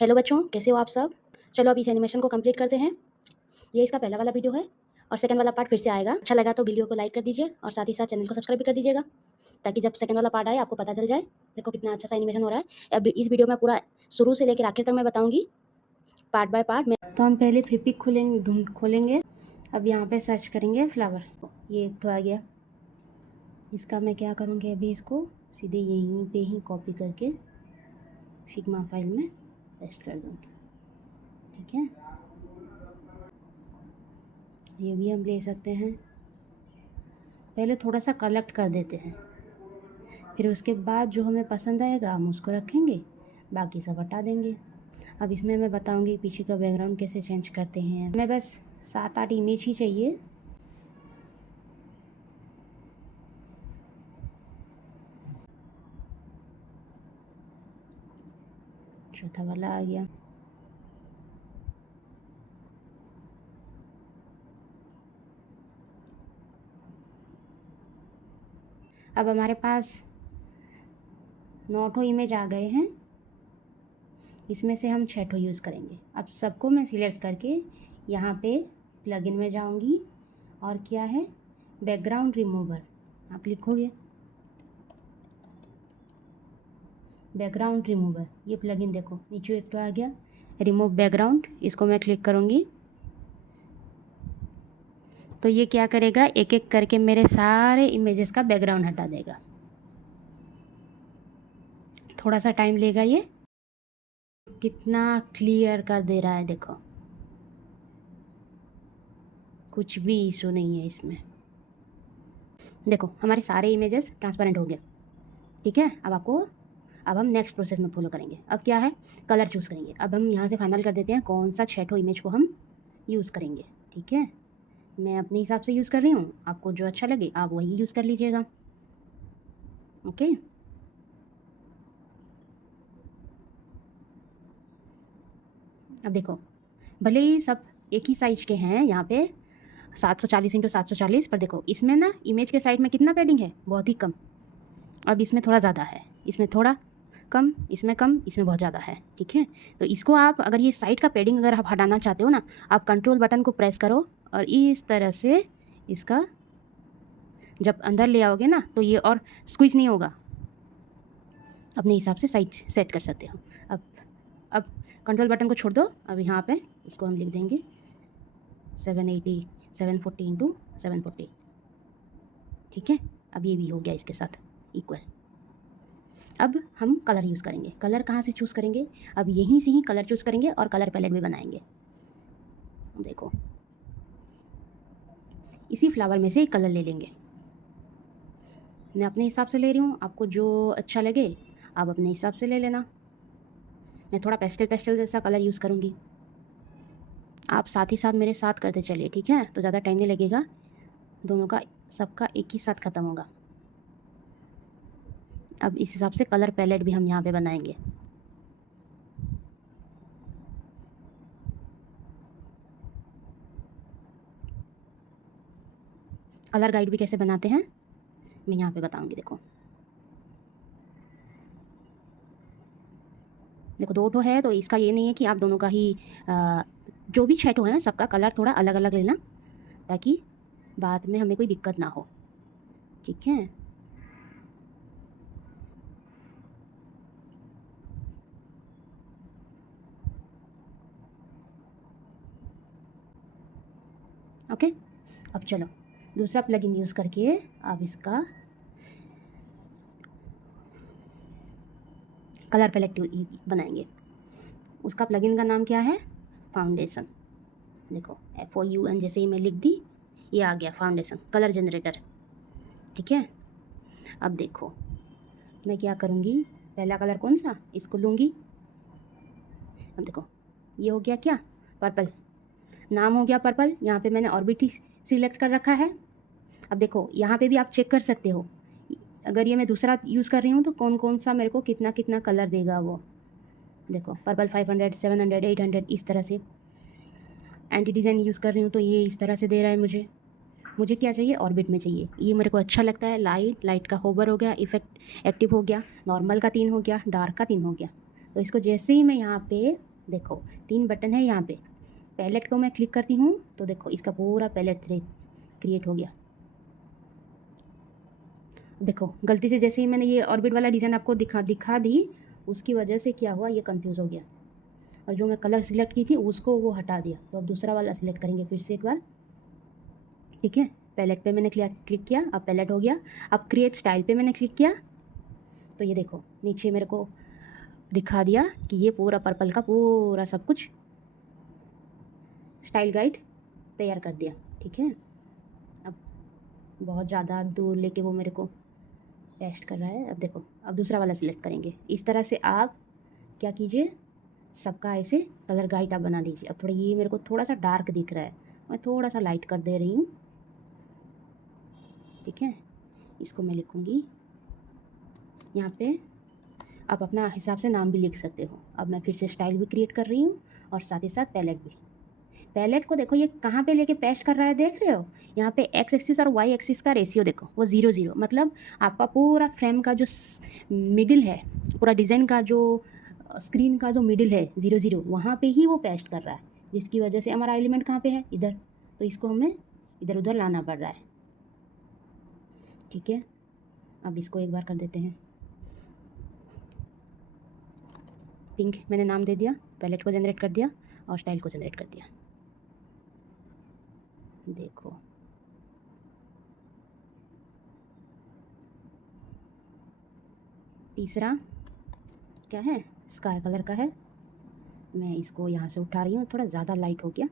Hello बच्चों, कैसे हो आप सब? चलो अब इस एनिमेशन को कंप्लीट करते हैं। ये इसका पहला वाला वीडियो है और सेकंड वाला पार्ट फिर से आएगा। अच्छा लगा तो वीडियो को लाइक कर दीजिए और साथ ही साथ चैनल को सब्सक्राइब भी कर दीजिएगा, ताकि जब सेकंड वाला पार्ट आए आपको पता चल जाए। देखो कितना अच्छा सा एनिमेशन हो रहा है। अब इस वीडियो में पूरा शुरू से लेकर आखिर तक मैं बताऊँगी, पार्ट बाय पार्ट। तो हम पहले फ्लिपिक खोलेंगे। अब यहाँ पे सर्च करेंगे फ्लावर। ये एक तो आ गया। इसका मैं क्या करूँगी, अभी इसको सीधे यहीं पे ही कॉपी करके फिग्मा फाइल में पेस्ट कर दूँगी। ठीक है, ये भी हम ले सकते हैं। पहले थोड़ा सा कलेक्ट कर देते हैं, फिर उसके बाद जो हमें पसंद आएगा हम उसको रखेंगे, बाकी सब हटा देंगे। अब इसमें मैं बताऊंगी पीछे का बैकग्राउंड कैसे चेंज करते हैं। हमें बस 7-8 इमेज ही चाहिए। चौथा वाला आ गया। अब हमारे पास 9 इमेज आ गए हैं। इसमें से हम 6 यूज़ करेंगे। अब सबको मैं सिलेक्ट करके यहाँ पे प्लगइन में जाऊँगी और क्या है, बैकग्राउंड रिमूवर आप लिखोगे। बैकग्राउंड रिमूवर, ये प्लगइन देखो नीचे एक तो आ गया, रिमूव बैकग्राउंड। इसको मैं क्लिक करूँगी तो ये क्या करेगा, एक एक करके मेरे सारे इमेजेस का बैकग्राउंड हटा देगा। थोड़ा सा टाइम लेगा। ये कितना क्लियर कर दे रहा है, देखो कुछ भी इशू नहीं है इसमें। देखो हमारे सारे इमेजेस ट्रांसपेरेंट हो गए। ठीक है, अब हम नेक्स्ट प्रोसेस में फॉलो करेंगे। अब क्या है, कलर चूज़ करेंगे। अब हम यहाँ से फाइनल कर देते हैं कौन सा 6 इमेज को हम यूज़ करेंगे। ठीक है, मैं अपने हिसाब से यूज़ कर रही हूँ, आपको जो अच्छा लगे आप वही यूज़ कर लीजिएगा। ओके, अब देखो भले ही सब एक ही साइज के हैं, यहाँ पे 740x740, पर देखो इसमें ना इमेज के साइड में कितना पैडिंग है, बहुत ही कम। अब इसमें थोड़ा ज़्यादा है, इसमें थोड़ा कम, इसमें कम, इसमें बहुत ज़्यादा है। ठीक है, तो इसको आप अगर ये साइड का पैडिंग अगर आप हटाना चाहते हो ना, आप कंट्रोल बटन को प्रेस करो और इस तरह से इसका जब अंदर ले आओगे ना तो ये और स्क्वीज नहीं होगा। अपने हिसाब से साइज सेट कर सकते हो। अब कंट्रोल बटन को छोड़ दो। अब यहाँ पे इसको हम लिख देंगे 740 ठीक है, अब ये भी हो गया इसके साथ इक्वल। अब हम कलर यूज़ करेंगे। कलर कहाँ से चूज़ करेंगे, अब यहीं से ही कलर चूज़ करेंगे और कलर पैलेट भी बनाएंगे। देखो इसी फ्लावर में से एक कलर ले लेंगे। मैं अपने हिसाब से ले रही हूँ, आपको जो अच्छा लगे आप अपने हिसाब से ले लेना। मैं थोड़ा पेस्टल जैसा कलर यूज़ करूँगी, आप साथ ही साथ मेरे साथ करते चलिए। ठीक है, तो ज़्यादा टाइम नहीं लगेगा, दोनों का सबका एक ही साथ ख़त्म होगा। अब इस हिसाब से कलर पैलेट भी हम यहाँ पे बनाएंगे। कलर गाइड भी कैसे बनाते हैं मैं यहाँ पे बताऊँगी। देखो देखो 2 है, तो इसका ये नहीं है कि आप दोनों का ही जो भी 6 हैं सबका कलर थोड़ा अलग अलग लेना, ताकि बाद में हमें कोई दिक्कत ना हो। ठीक है, ओके। अब चलो दूसरा प्लगइन यूज़ करके आप इसका कलर पैलेट बनाएंगे। उसका प्लगइन का नाम क्या है, फाउंडेशन। देखो FOUN जैसे ही मैं लिख दी, ये आ गया फाउंडेशन कलर जनरेटर। ठीक है, अब देखो मैं क्या करूँगी, पहला कलर कौन सा, इसको लूँगी। अब देखो ये हो गया क्या, पर्पल, नाम हो गया पर्पल। यहाँ पे मैंने ऑर्बिट सिलेक्ट कर रखा है। अब देखो यहाँ पे भी आप चेक कर सकते हो, अगर ये मैं दूसरा यूज़ कर रही हूँ तो कौन कौन सा मेरे को कितना कितना कलर देगा वो। देखो पर्पल 500, 700, 800, इस तरह से। एंटी डिज़ाइन यूज़ कर रही हूँ तो ये इस तरह से दे रहा है मुझे क्या चाहिए, ऑर्बिट में चाहिए। ये मेरे को अच्छा लगता है। लाइट का होवर हो गया, इफेक्ट एक्टिव हो गया, नॉर्मल का 3 हो गया, डार्क का 3 हो गया। तो इसको जैसे ही मैं यहाँ पे देखो 3 बटन है यहाँ पे, पैलेट को मैं क्लिक करती हूँ तो देखो इसका पूरा पैलेट क्रिएट हो गया। देखो गलती से जैसे ही मैंने ये ऑर्बिट वाला डिज़ाइन आपको दिखा दी, उसकी वजह से क्या हुआ, ये कंफ्यूज हो गया और जो मैं कलर सिलेक्ट की थी उसको वो हटा दिया। तो अब दूसरा वाला सिलेक्ट करेंगे फिर से एक बार, ठीक है। पैलेट पे मैंने क्लिक किया, अब पैलेट हो गया। अब क्रिएट स्टाइल पे मैंने क्लिक किया तो ये देखो नीचे मेरे को दिखा दिया कि ये पूरा पर्पल का पूरा सब कुछ स्टाइल गाइड तैयार कर दिया, ठीक है। अब बहुत ज़्यादा दूर लेके वो मेरे को पेस्ट कर रहा है। अब देखो अब दूसरा वाला सिलेक्ट करेंगे। इस तरह से आप क्या कीजिए, सबका ऐसे कलर गाइड आप बना दीजिए। अब थोड़ा ये मेरे को थोड़ा सा डार्क दिख रहा है, मैं थोड़ा सा लाइट कर दे रही हूँ, ठीक है। इसको मैं लिखूँगी यहाँ पे, आप अपना हिसाब से नाम भी लिख सकते हो। अब मैं फिर से स्टाइल भी क्रिएट कर रही हूँ और साथ ही साथ पैलेट भी। पैलेट को देखो ये कहाँ पे लेके पेस्ट कर रहा है, देख रहे हो। यहाँ पे एक्स एक्सिस और वाई एक्सिस का रेशियो देखो वो 0 0, मतलब आपका पूरा फ्रेम का जो मिडिल है, पूरा डिज़ाइन का जो स्क्रीन का जो मिडिल है 0 0, वहाँ पे ही वो पेस्ट कर रहा है, जिसकी वजह से हमारा एलिमेंट कहाँ पे है, इधर। तो इसको हमें इधर उधर लाना पड़ रहा है, ठीक है। अब इसको एक बार कर देते हैं पिंक, मैंने नाम दे दिया, पैलेट को जनरेट कर दिया और स्टाइल को जनरेट कर दिया। देखो तीसरा क्या है, स्काई कलर का है। मैं इसको यहाँ से उठा रही हूँ, थोड़ा ज़्यादा लाइट हो गया।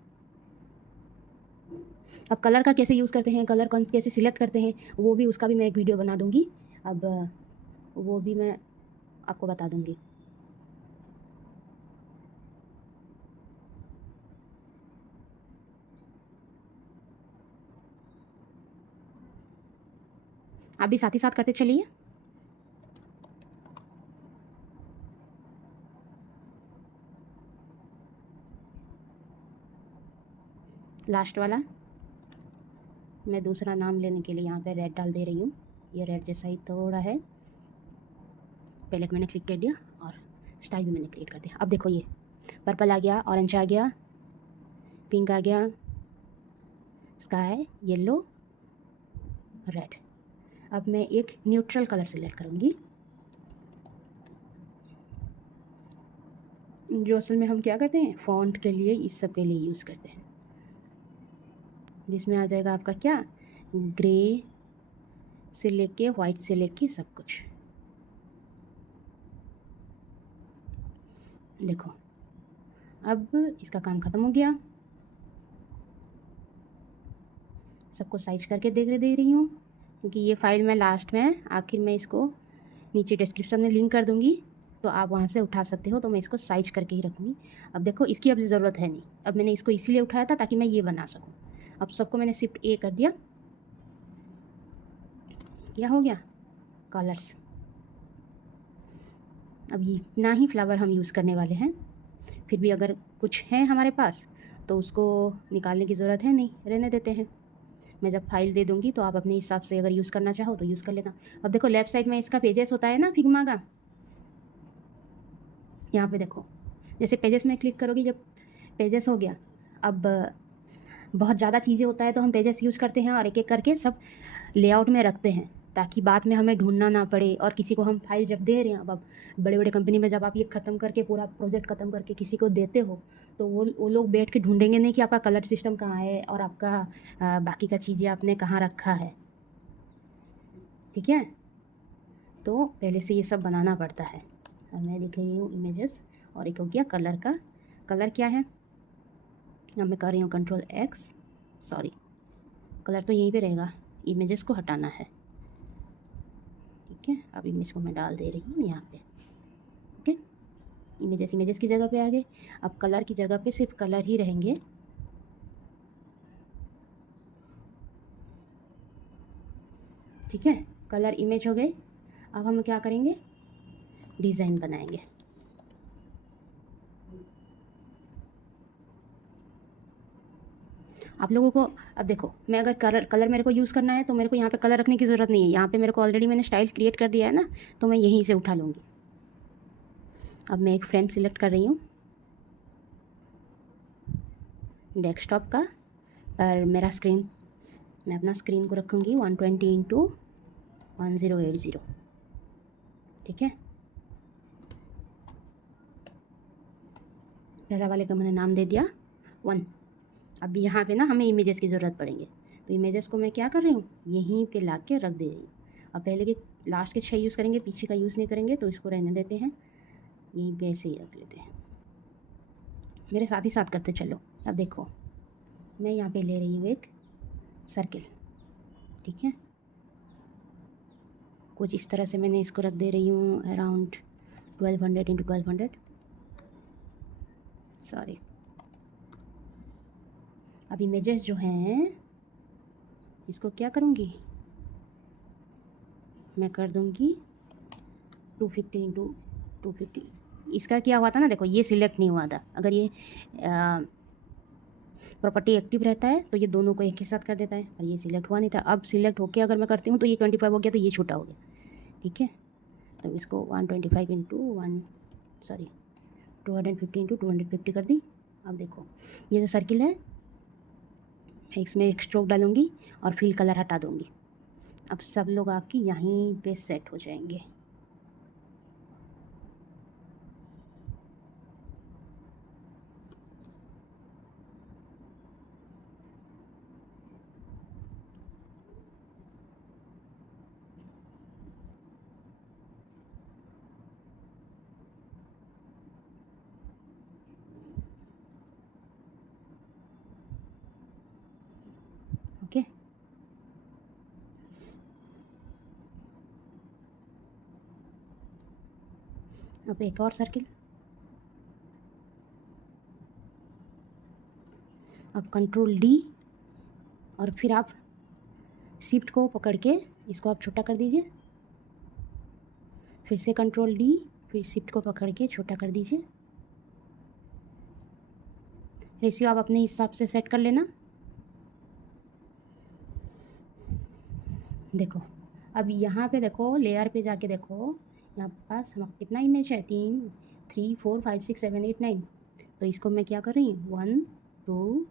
अब कलर का कैसे यूज़ करते हैं, कलर कौन कैसे सिलेक्ट करते हैं, वो भी उसका भी मैं एक वीडियो बना दूँगी। अब वो भी मैं आपको बता दूँगी। आप भी साथ ही साथ करते चलिए। लास्ट वाला मैं दूसरा नाम लेने के लिए यहाँ पे रेड डाल दे रही हूँ, ये रेड जैसा ही थोड़ा है। पैलेट मैंने क्लिक कर दिया और स्टाइल भी मैंने क्रिएट कर दिया। अब देखो ये पर्पल आ गया, ऑरेंज आ गया, पिंक आ गया, स्काई, येलो, रेड। अब मैं एक न्यूट्रल कलर सिलेक्ट करूँगी, जो असल में हम क्या करते हैं फॉन्ट के लिए, इस सब के लिए यूज़ करते हैं, जिसमें आ जाएगा आपका क्या, ग्रे से लेके वाइट से लेके सब कुछ। देखो अब इसका काम ख़त्म हो गया। सबको साइज करके दे रही हूँ, क्योंकि ये फाइल मैं लास्ट में आखिर में इसको नीचे डिस्क्रिप्शन में लिंक कर दूँगी, तो आप वहाँ से उठा सकते हो। तो मैं इसको साइज करके ही रखूँगी। अब देखो इसकी अब ज़रूरत है नहीं, अब मैंने इसको इसीलिए उठाया था ताकि मैं ये बना सकूँ। अब सबको मैंने शिफ्ट ए कर दिया, क्या हो गया, कलर्स। अब इतना ही फ्लावर हम यूज़ करने वाले हैं, फिर भी अगर कुछ है हमारे पास तो उसको निकालने की ज़रूरत है नहीं, रहने देते हैं। मैं जब फाइल दे दूँगी तो आप अपने हिसाब से अगर यूज़ करना चाहो तो यूज़ कर लेना। अब देखो लेफ़्ट साइड में इसका पेजेस होता है ना फिग्मा का, यहाँ पे देखो जैसे पेजेस में क्लिक करोगी, जब पेजेस हो गया, अब बहुत ज़्यादा चीज़ें होता है तो हम पेजेस यूज़ करते हैं और एक एक करके सब लेआउट में रखते हैं, ताकि बाद में हमें ढूंढना ना पड़े। और किसी को हम फाइल जब दे रहे हैं, अब बड़े बड़े कंपनी में जब आप ये ख़त्म करके पूरा प्रोजेक्ट ख़त्म करके किसी को देते हो, तो वो लोग बैठ के ढूंढेंगे नहीं कि आपका कलर सिस्टम कहाँ है और आपका बाकी का चीज़ें आपने कहाँ रखा है, ठीक है। तो पहले से ये सब बनाना पड़ता है। अब मैं दिख रही हूँ इमेजेस, और एक हो गया कलर का। कलर क्या है, अब मैं कर रही हूँ कंट्रोल एक्स, सॉरी कलर तो यहीं पे रहेगा, इमेजेस को हटाना है, ठीक है। अब इमेज को मैं डाल दे रही हूँ यहाँ पे, ओके। इमेजेस की जगह पे आ गए। अब कलर की जगह पे सिर्फ कलर ही रहेंगे, ठीक है। कलर इमेज हो गए। अब हम क्या करेंगे, डिज़ाइन बनाएंगे। आप लोगों को अब देखो, मैं अगर कलर मेरे को यूज़ करना है तो मेरे को यहाँ पे कलर रखने की ज़रूरत नहीं है, यहाँ पे मेरे को ऑलरेडी मैंने स्टाइल क्रिएट कर दिया है ना, तो मैं यहीं से उठा लूँगी। अब मैं एक फ्रेम सिलेक्ट कर रही हूँ डेस्कटॉप का, और मेरा स्क्रीन, मैं अपना स्क्रीन को रखूँगी 120x1080। ठीक है, पहला वाले का मैंने नाम दे दिया 1। अब यहाँ पे ना हमें इमेजेस की ज़रूरत पड़ेंगे, तो इमेजेस को मैं क्या कर रही हूँ, यहीं पे ला के रख दे रही हूँ। अब पहले के लास्ट के 6 यूज़ करेंगे, पीछे का यूज़ नहीं करेंगे, तो इसको रहने देते हैं, यहीं पे ऐसे ही रख लेते हैं। मेरे साथ ही साथ करते चलो। अब देखो, मैं यहाँ पे ले रही हूँ एक सर्किल। ठीक है, कुछ इस तरह से मैंने इसको रख दे रही हूँ अराउंड 1200 इंटू 1200, सॉरी। अब इमेजेस जो हैं इसको क्या करूँगी, मैं कर दूँगी 250 इंटू 250। इसका क्या हुआ था ना, देखो ये सिलेक्ट नहीं हुआ था। अगर ये प्रॉपर्टी एक्टिव रहता है तो ये दोनों को एक ही साथ कर देता है, और ये सिलेक्ट हुआ नहीं था। अब सिलेक्ट होके अगर मैं करती हूँ तो ये 25 हो गया, तो ये छोटा हो गया। ठीक है, तो इसको 125 इंटू 1 सॉरी 250 इंटू 250 कर दी। अब देखो ये जो सर्किल है, मैं इसमें एक स्ट्रोक डालूँगी और फिल कलर हटा दूँगी। अब सब लोग आके यहीं पे सेट हो जाएंगे। ओके, अब एक और सर्किल। अब कंट्रोल डी और फिर आप शिफ्ट को पकड़ के इसको आप छोटा कर दीजिए, फिर से कंट्रोल डी, फिर शिफ्ट को पकड़ के छोटा कर दीजिए। रेशियो आप अपने हिसाब से सेट कर लेना। देखो, अब यहाँ पे देखो, लेयर पे जाके देखो, यहाँ पास हम कितना इमेज है, 3 3 4 5 6 7 8 9। तो इसको मैं क्या कर रही हूँ, 1 2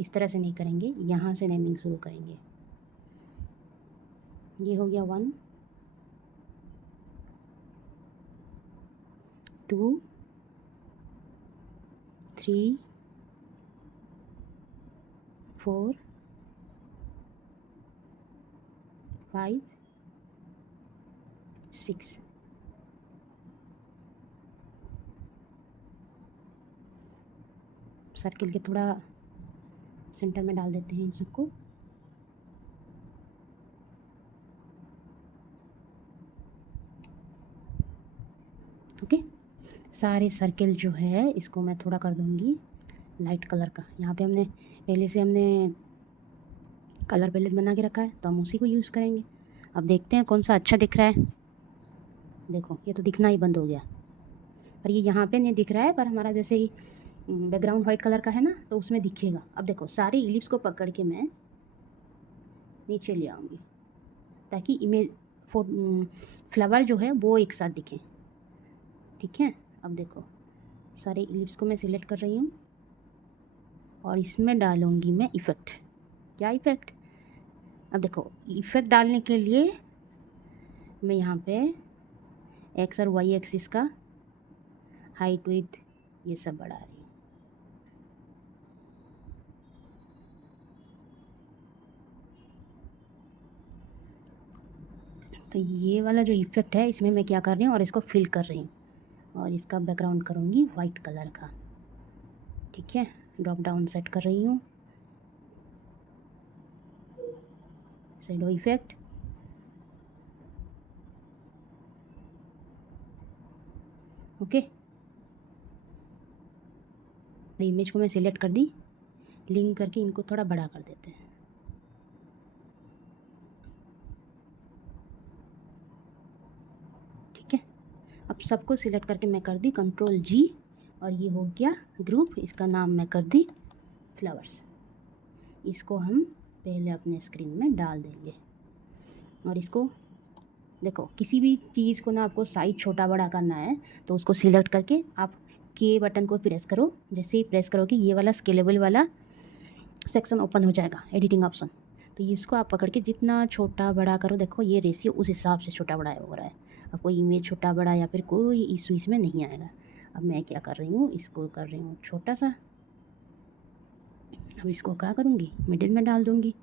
इस तरह से नहीं करेंगे, यहाँ से नेमिंग शुरू करेंगे। ये हो गया 1 2 3 4 5 6। सर्किल के थोड़ा सेंटर में डाल देते हैं इन सबको। ओके, सारे सर्किल जो है इसको मैं थोड़ा कर दूंगी लाइट कलर का। यहाँ पे हमने पहले से कलर पैलेट बना के रखा है, तो हम उसी को यूज़ करेंगे। अब देखते हैं कौन सा अच्छा दिख रहा है। देखो ये तो दिखना ही बंद हो गया, पर ये यहाँ पे नहीं दिख रहा है, पर हमारा जैसे ही बैकग्राउंड वाइट कलर का है ना, तो उसमें दिखेगा। अब देखो सारे इलिप्स को पकड़ के मैं नीचे ले आऊँगी, ताकि इमेज फ्लावर जो है वो एक साथ दिखे। ठीक है, अब देखो सारे इलिप्स को मैं सिलेक्ट कर रही हूँ, और इसमें डालूँगी मैं इफ़ेक्ट। क्या इफ़ेक्ट, अब देखो इफ़ेक्ट डालने के लिए मैं यहाँ पे एक्स और वाई एक्सिस का हाइट विड्थ ये सब बढ़ा रही हूँ। तो ये वाला जो इफ़ेक्ट है इसमें मैं क्या कर रही हूँ, और इसको फिल कर रही हूँ, और इसका बैकग्राउंड करूँगी वाइट कलर का। ठीक है, ड्रॉप डाउन सेट कर रही हूँ, शैडो इफ़ेक्ट। ओके, इमेज को मैं सिलेक्ट कर दी, लिंक करके इनको थोड़ा बड़ा कर देते हैं। ठीक है, अब सबको सिलेक्ट करके मैं कर दी कंट्रोल जी, और ये हो गया ग्रुप। इसका नाम मैं कर दी फ्लावर्स। इसको हम पहले अपने स्क्रीन में डाल देंगे, और इसको देखो किसी भी चीज़ को ना आपको साइज छोटा बड़ा करना है तो उसको सिलेक्ट करके आप के बटन को प्रेस करो। जैसे ही प्रेस करोगे ये वाला स्केलेबल वाला सेक्शन ओपन हो जाएगा, एडिटिंग ऑप्शन। तो इसको आप पकड़ के जितना छोटा बड़ा करो, देखो ये रेशियो उस हिसाब से छोटा बड़ा हो रहा है। अब कोई इमेज छोटा बड़ा या फिर कोई इशू इसमें नहीं आएगा। अब मैं क्या कर रही हूँ, इसको कर रही हूँ छोटा सा। अब इसको क्या करूँगी, मिडिल में डाल दूँगी।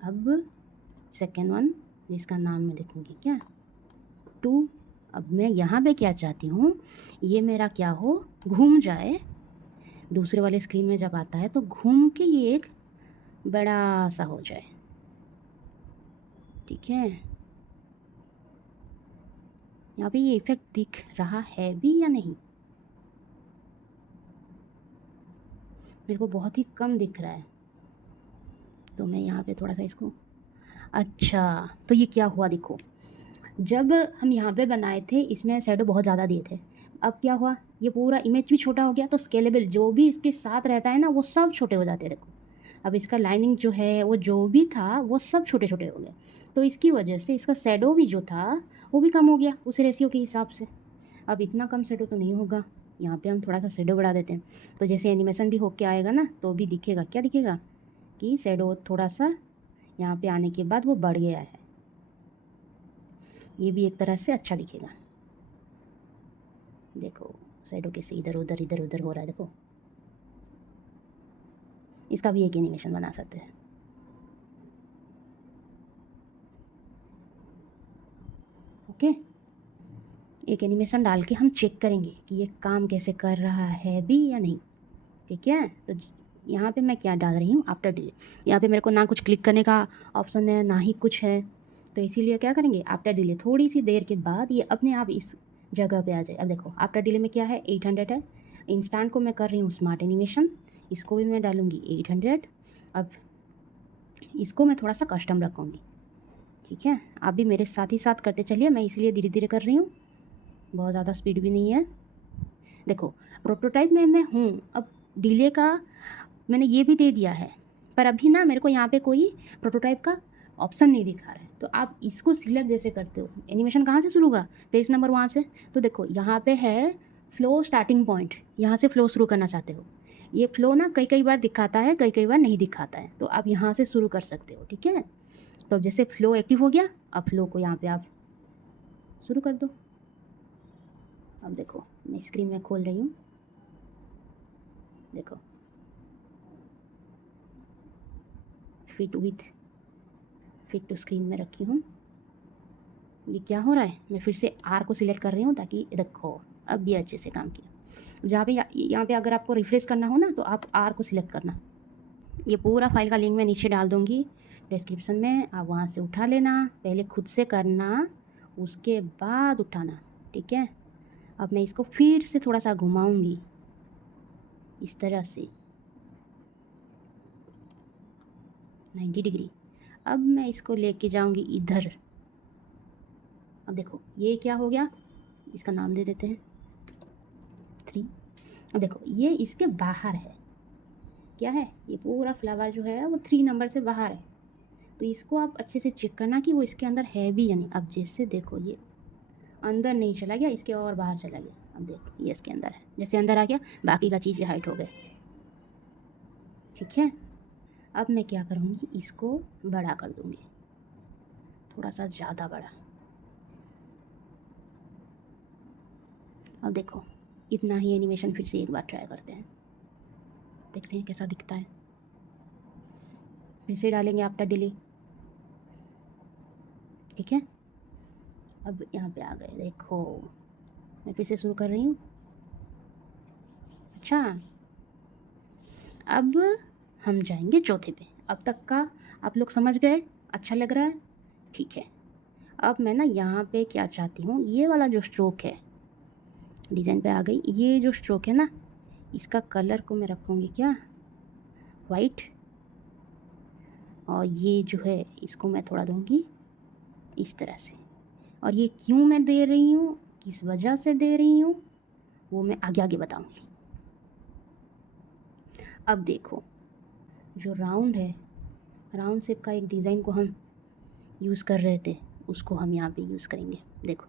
अब सेकेंड वन जिसका नाम मैं देखूँगी क्या, 2। अब मैं यहाँ पे क्या चाहती हूँ, ये मेरा क्या हो, घूम जाए दूसरे वाले स्क्रीन में जब आता है तो घूम के ये एक बड़ा सा हो जाए। ठीक है, यहाँ पे ये इफेक्ट दिख रहा है भी या नहीं, मेरे को बहुत ही कम दिख रहा है। तो मैं यहाँ पे थोड़ा सा इसको, अच्छा तो ये क्या हुआ देखो, जब हम यहाँ पे बनाए थे इसमें शैडो बहुत ज़्यादा दिए थे। अब क्या हुआ, ये पूरा इमेज भी छोटा हो गया तो स्केलेबल जो भी इसके साथ रहता है ना वो सब छोटे हो जाते हैं। देखो अब इसका लाइनिंग जो है वो जो भी था वो सब छोटे छोटे हो गए। तो इसकी वजह से इसका शैडो भी जो था वो भी कम हो गया उस रेशियो के हिसाब से। अब इतना कम शैडो तो नहीं होगा, यहाँ पे हम थोड़ा सा शैडो बढ़ा देते हैं। तो जैसे एनिमेशन भी होके आएगा ना तो भी दिखेगा, क्या दिखेगा कि शैडो थोड़ा सा यहाँ पे आने के बाद वो बढ़ गया है। ये भी एक तरह से अच्छा दिखेगा। देखो शैडो कैसे इधर उधर हो रहा है, देखो इसका भी एक एनिमेशन बना सकते हैं। ओके, एक एनिमेशन डाल के हम चेक करेंगे कि ये काम कैसे कर रहा है भी या नहीं। ठीक है, तो यहाँ पे मैं क्या डाल रही हूँ, आफ्टर डिले। यहाँ पे मेरे को ना कुछ क्लिक करने का ऑप्शन है ना ही कुछ है, तो इसीलिए क्या करेंगे, आफ्टर डिले थोड़ी सी देर के बाद ये अपने आप इस जगह पे आ जाए। अब देखो आफ्टर डिले में क्या है, 800 है। इंस्टेंट को मैं कर रही हूँ स्मार्ट एनिमेशन, इसको भी मैं डालूँगी 800। अब इसको मैं थोड़ा सा कस्टम रखूँगी। ठीक है, आप भी मेरे साथ ही साथ करते चलिए, मैं इसलिए धीरे धीरे कर रही हूँ, बहुत ज़्यादा स्पीड भी नहीं है। देखो प्रोटोटाइप में मैं हूँ, अब डिले का मैंने ये भी दे दिया है, पर अभी ना मेरे को यहाँ पे कोई प्रोटोटाइप का ऑप्शन नहीं दिखा रहा है। तो आप इसको सिलेक्ट जैसे करते हो, एनिमेशन कहाँ से शुरू होगा, पेज नंबर वहाँ से। तो देखो यहाँ पे है फ्लो स्टार्टिंग पॉइंट, यहाँ से फ्लो शुरू करना चाहते हो। ये फ्लो ना कई कई बार दिखाता है, कई कई बार नहीं दिखाता है, तो आप यहाँ से शुरू कर सकते हो। ठीक है, तो जैसे फ्लो एक्टिव हो गया, अब फ्लो को यहाँ पे आप शुरू कर दो। अब देखो मैं स्क्रीन में खोल रही हूँ, देखो फिट टू स्क्रीन में रखी हूँ। ये क्या हो रहा है, मैं फिर से आर को सिलेक्ट कर रही हूँ ताकि देखो अब भी अच्छे से काम किया। जहाँ पे यहाँ पे अगर आपको रिफ्रेश करना हो ना तो आप आर को सिलेक्ट करना। ये पूरा फाइल का लिंक मैं नीचे डाल दूँगी डिस्क्रिप्शन में, आप वहाँ से उठा लेना, पहले खुद से करना उसके बाद उठाना। ठीक है, अब मैं इसको फिर से थोड़ा सा घुमाऊँगी इस तरह से 90 डिग्री। अब मैं इसको लेके जाऊँगी इधर। अब देखो ये क्या हो गया, इसका नाम दे देते हैं 3। अब देखो ये इसके बाहर है, क्या है, ये पूरा फ्लावर जो है वो 3 नंबर से बाहर है। तो इसको आप अच्छे से चेक करना कि वो इसके अंदर है भी या नहीं। अब जैसे देखो ये अंदर नहीं चला गया, इसके और बाहर चला गया। अब देखो ये इसके अंदर है, जैसे अंदर आ गया बाकी का चीज़ें हाइट हो गए। ठीक है, अब मैं क्या करूँगी, इसको बड़ा कर दूँगी, थोड़ा सा ज़्यादा बड़ा। अब देखो इतना ही एनिमेशन फिर से एक बार ट्राई करते हैं, देखते हैं कैसा दिखता है। फिर से डालेंगे आफ्टर डिले। ठीक है, अब यहाँ पे आ गए, देखो मैं फिर से शुरू कर रही हूँ। अच्छा, अब हम जाएंगे चौथे पे। अब तक का आप लोग समझ गए, अच्छा लग रहा है। ठीक है, अब मैं ना यहाँ पे क्या चाहती हूँ, ये वाला जो स्ट्रोक है, डिज़ाइन पे आ गई, ये जो स्ट्रोक है ना इसका कलर को मैं रखूँगी क्या, वाइट। और ये जो है इसको मैं थोड़ा दूँगी इस तरह से। और ये क्यों मैं दे रही हूँ, किस वजह से दे रही हूँ, वो मैं आगे आगे बताऊँगी। अब देखो जो राउंड है, राउंड शेप का एक डिज़ाइन को हम यूज़ कर रहे थे, उसको हम यहाँ पे यूज़ करेंगे। देखो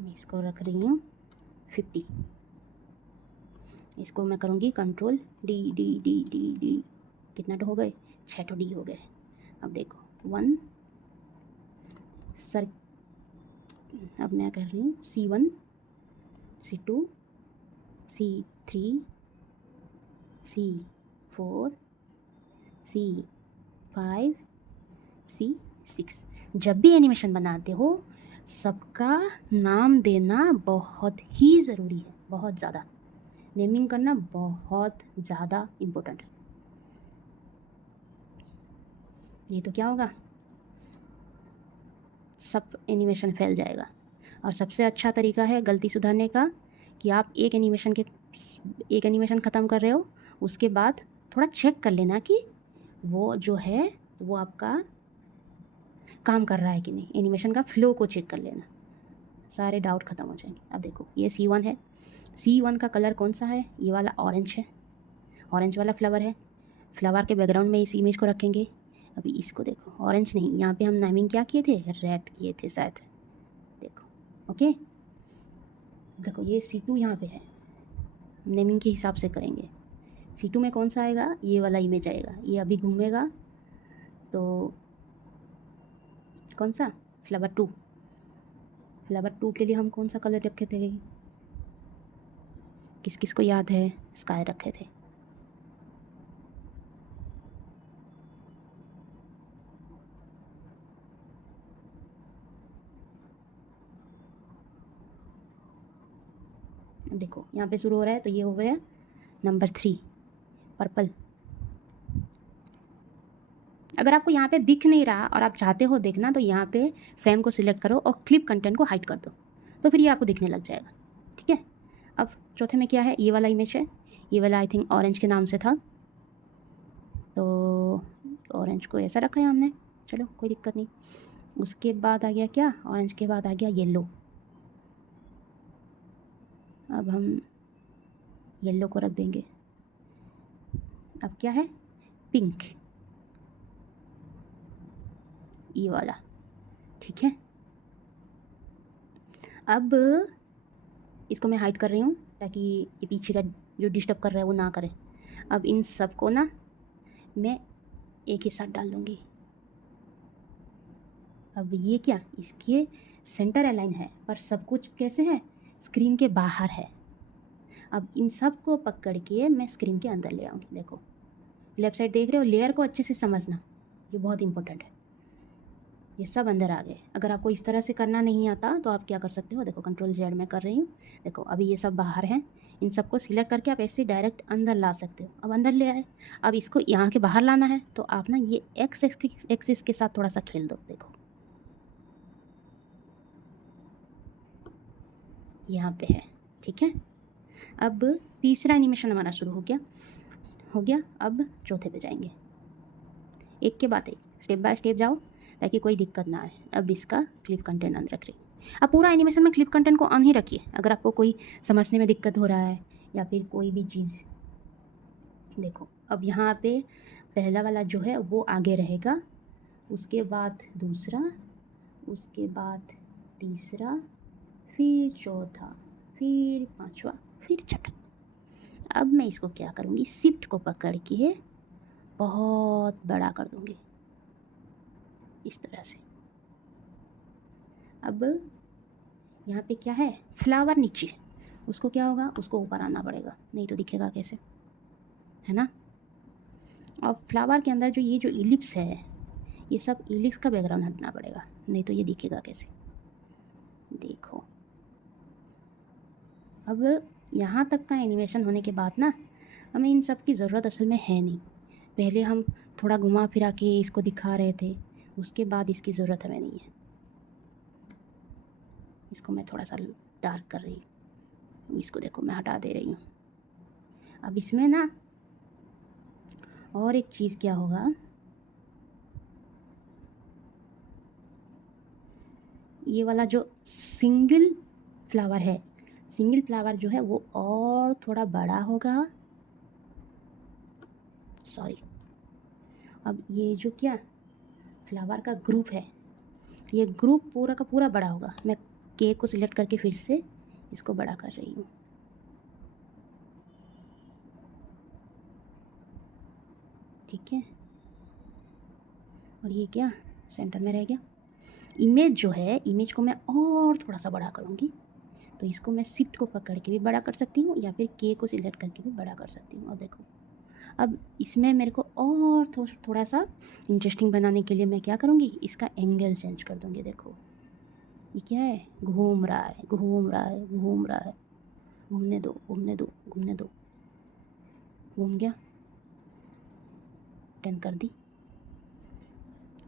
मैं इसको रख रही हूँ 50, इसको मैं करूँगी control D D D D D, कितना तो हो गए, 6 तो डी हो गए। अब देखो 1 सर, अब मैं कर रही हूँ C1 C2 C3 C4 C5 C6। जब भी एनिमेशन बनाते हो सबका नाम देना बहुत ही ज़रूरी है, बहुत ज़्यादा नेमिंग करना बहुत ज़्यादा इम्पोर्टेंट है। नहीं तो क्या होगा, सब एनिमेशन फैल जाएगा। और सबसे अच्छा तरीका है गलती सुधारने का कि आप एक एनिमेशन ख़त्म कर रहे हो, उसके बाद थोड़ा चेक कर लेना कि वो जो है वो आपका काम कर रहा है कि नहीं। एनिमेशन का फ्लो को चेक कर लेना, सारे डाउट ख़त्म हो जाएंगे। अब देखो ये C1 है, C1 का कलर कौन सा है, ये वाला ऑरेंज है, ऑरेंज वाला फ्लावर है। फ्लावर के बैकग्राउंड में इस इमेज को रखेंगे। अभी इसको देखो, ऑरेंज नहीं, यहाँ पे हम नेमिंग क्या किए थे, रेड किए थे शायद। देखो ओके, देखो ये C2 यहाँ पे है, नेमिंग के हिसाब से करेंगे। C2 में कौन सा आएगा, ये वाला इमेज आएगा, ये अभी घूमेगा तो कौन सा, फ्लावर 2। फ्लावर 2 के लिए हम कौन सा कलर रखे थे, किस किस को याद है, स्काई रखे थे। देखो यहाँ पे शुरू हो रहा है तो ये हो गया नंबर 3 पर्पल। अगर आपको यहाँ पे दिख नहीं रहा और आप चाहते हो देखना तो यहाँ पे फ्रेम को सिलेक्ट करो और क्लिप कंटेंट को हाइड कर दो, तो फिर ये आपको दिखने लग जाएगा। ठीक है, अब चौथे में क्या है, ये वाला इमेज है, ये वाला आई थिंक ऑरेंज के नाम से था, तो ऑरेंज को ऐसा रखा है हमने, चलो कोई दिक्कत नहीं। उसके बाद आ गया क्या, ऑरेंज के बाद आ गया येलो। अब हम येलो को रख देंगे। अब क्या है, पिंक, ये वाला। ठीक है, अब इसको मैं हाइड कर रही हूँ ताकि ये पीछे का जो डिस्टर्ब कर रहा है वो ना करे। अब इन सब को ना मैं एक ही साथ डाल दूँगी। अब ये क्या, इसके सेंटर अलाइन है पर सब कुछ कैसे है, स्क्रीन के बाहर है। अब इन सब को पकड़ के मैं स्क्रीन के अंदर ले आऊँगी। देखो लेफ़्ट साइड देख रहे हो, लेयर को अच्छे से समझना, ये बहुत इंपॉर्टेंट है। ये सब अंदर आ गए। अगर आपको इस तरह से करना नहीं आता तो आप क्या कर सकते हो, देखो कंट्रोल जेड में कर रही हूँ। देखो अभी ये सब बाहर हैं, इन सबको सिलेक्ट करके आप ऐसे डायरेक्ट अंदर ला सकते हो। अब अंदर ले आए, अब इसको यहाँ के बाहर लाना है तो आप ना ये एक्सिस के साथ थोड़ा सा खेल दो। देखो यहाँ पे है, ठीक है। अब तीसरा एनिमेशन हमारा शुरू हो गया। अब चौथे पे जाएंगे, एक के बाद एक स्टेप बाय स्टेप जाओ ताकि कोई दिक्कत ना आए। अब इसका क्लिप कंटेंट ऑन रख रही, अब पूरा एनिमेशन में क्लिप कंटेंट को ऑन ही रखिए। अगर आपको कोई समझने में दिक्कत हो रहा है या फिर कोई भी चीज़, देखो अब यहाँ पे पहला वाला जो है वो आगे रहेगा, उसके बाद दूसरा, उसके बाद तीसरा, फिर चौथा, फिर पांचवा, फिर छठा। अब मैं इसको क्या करूँगी, शिफ्ट को पकड़ के बहुत बड़ा कर दूँगी इस तरह से। अब यहाँ पे क्या है, फ्लावर नीचे, उसको क्या होगा, उसको ऊपर आना पड़ेगा, नहीं तो दिखेगा कैसे, है ना। और फ्लावर के अंदर जो ये जो इलिप्स है, ये सब इलिप्स का बैकग्राउंड हटना पड़ेगा, नहीं तो ये दिखेगा कैसे। देखो अब यहाँ तक का एनिमेशन होने के बाद ना हमें इन सब की ज़रूरत असल में है नहीं। पहले हम थोड़ा घुमा फिरा के इसको दिखा रहे थे, उसके बाद इसकी ज़रूरत हमें नहीं है। इसको मैं थोड़ा सा डार्क कर रही हूँ, इसको देखो मैं हटा दे रही हूँ। अब इसमें ना और एक चीज़ क्या होगा, ये वाला जो सिंगल फ्लावर है, सिंगल फ्लावर जो है वो और थोड़ा बड़ा होगा, सॉरी। अब ये जो क्या फ्लावर का ग्रुप है, ये ग्रुप पूरा का पूरा बड़ा होगा। मैं के को सिलेक्ट करके फिर से इसको बड़ा कर रही हूँ। ठीक है, और ये क्या सेंटर में रह गया। इमेज जो है, इमेज को मैं और थोड़ा सा बड़ा करूँगी, तो इसको मैं शिफ्ट को पकड़ के भी बड़ा कर सकती हूँ या फिर के को सिलेक्ट करके भी बड़ा कर सकती हूँ। और देखो अब इसमें मेरे को और थोड़ा सा इंटरेस्टिंग बनाने के लिए मैं क्या करूँगी, इसका एंगल चेंज कर दूँगी। देखो ये क्या है, घूम रहा है, घूम रहा है, घूम रहा है, घूमने दो, घूमने दो, घूमने दो, घूम गया, टर्न कर दी।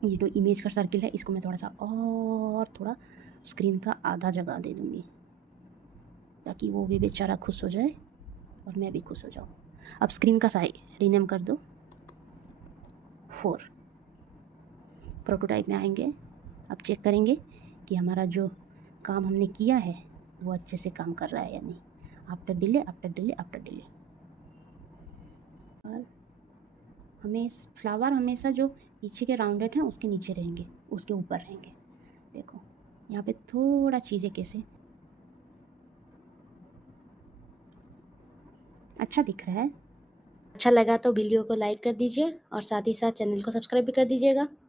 ये जो इमेज का सर्किल है इसको मैं थोड़ा सा और थोड़ा स्क्रीन का आधा जगह दे दूँगी, ताकि वो भी बेचारा खुश हो जाए और मैं भी खुश हो जाऊँ। अब स्क्रीन का साइज रीनेम कर दो 4। प्रोटोटाइप में आएंगे, अब चेक करेंगे कि हमारा जो काम हमने किया है वो अच्छे से काम कर रहा है या नहीं। After delay, after delay, after delay. और हमें फ्लावर हमेशा जो पीछे के राउंडेड हैं उसके नीचे रहेंगे, उसके ऊपर रहेंगे। देखो यहाँ पे थोड़ा चीज़ें कैसे अच्छा दिख रहा है। अच्छा लगा तो वीडियो को लाइक कर दीजिए और साथ ही साथ चैनल को सब्सक्राइब भी कर दीजिएगा।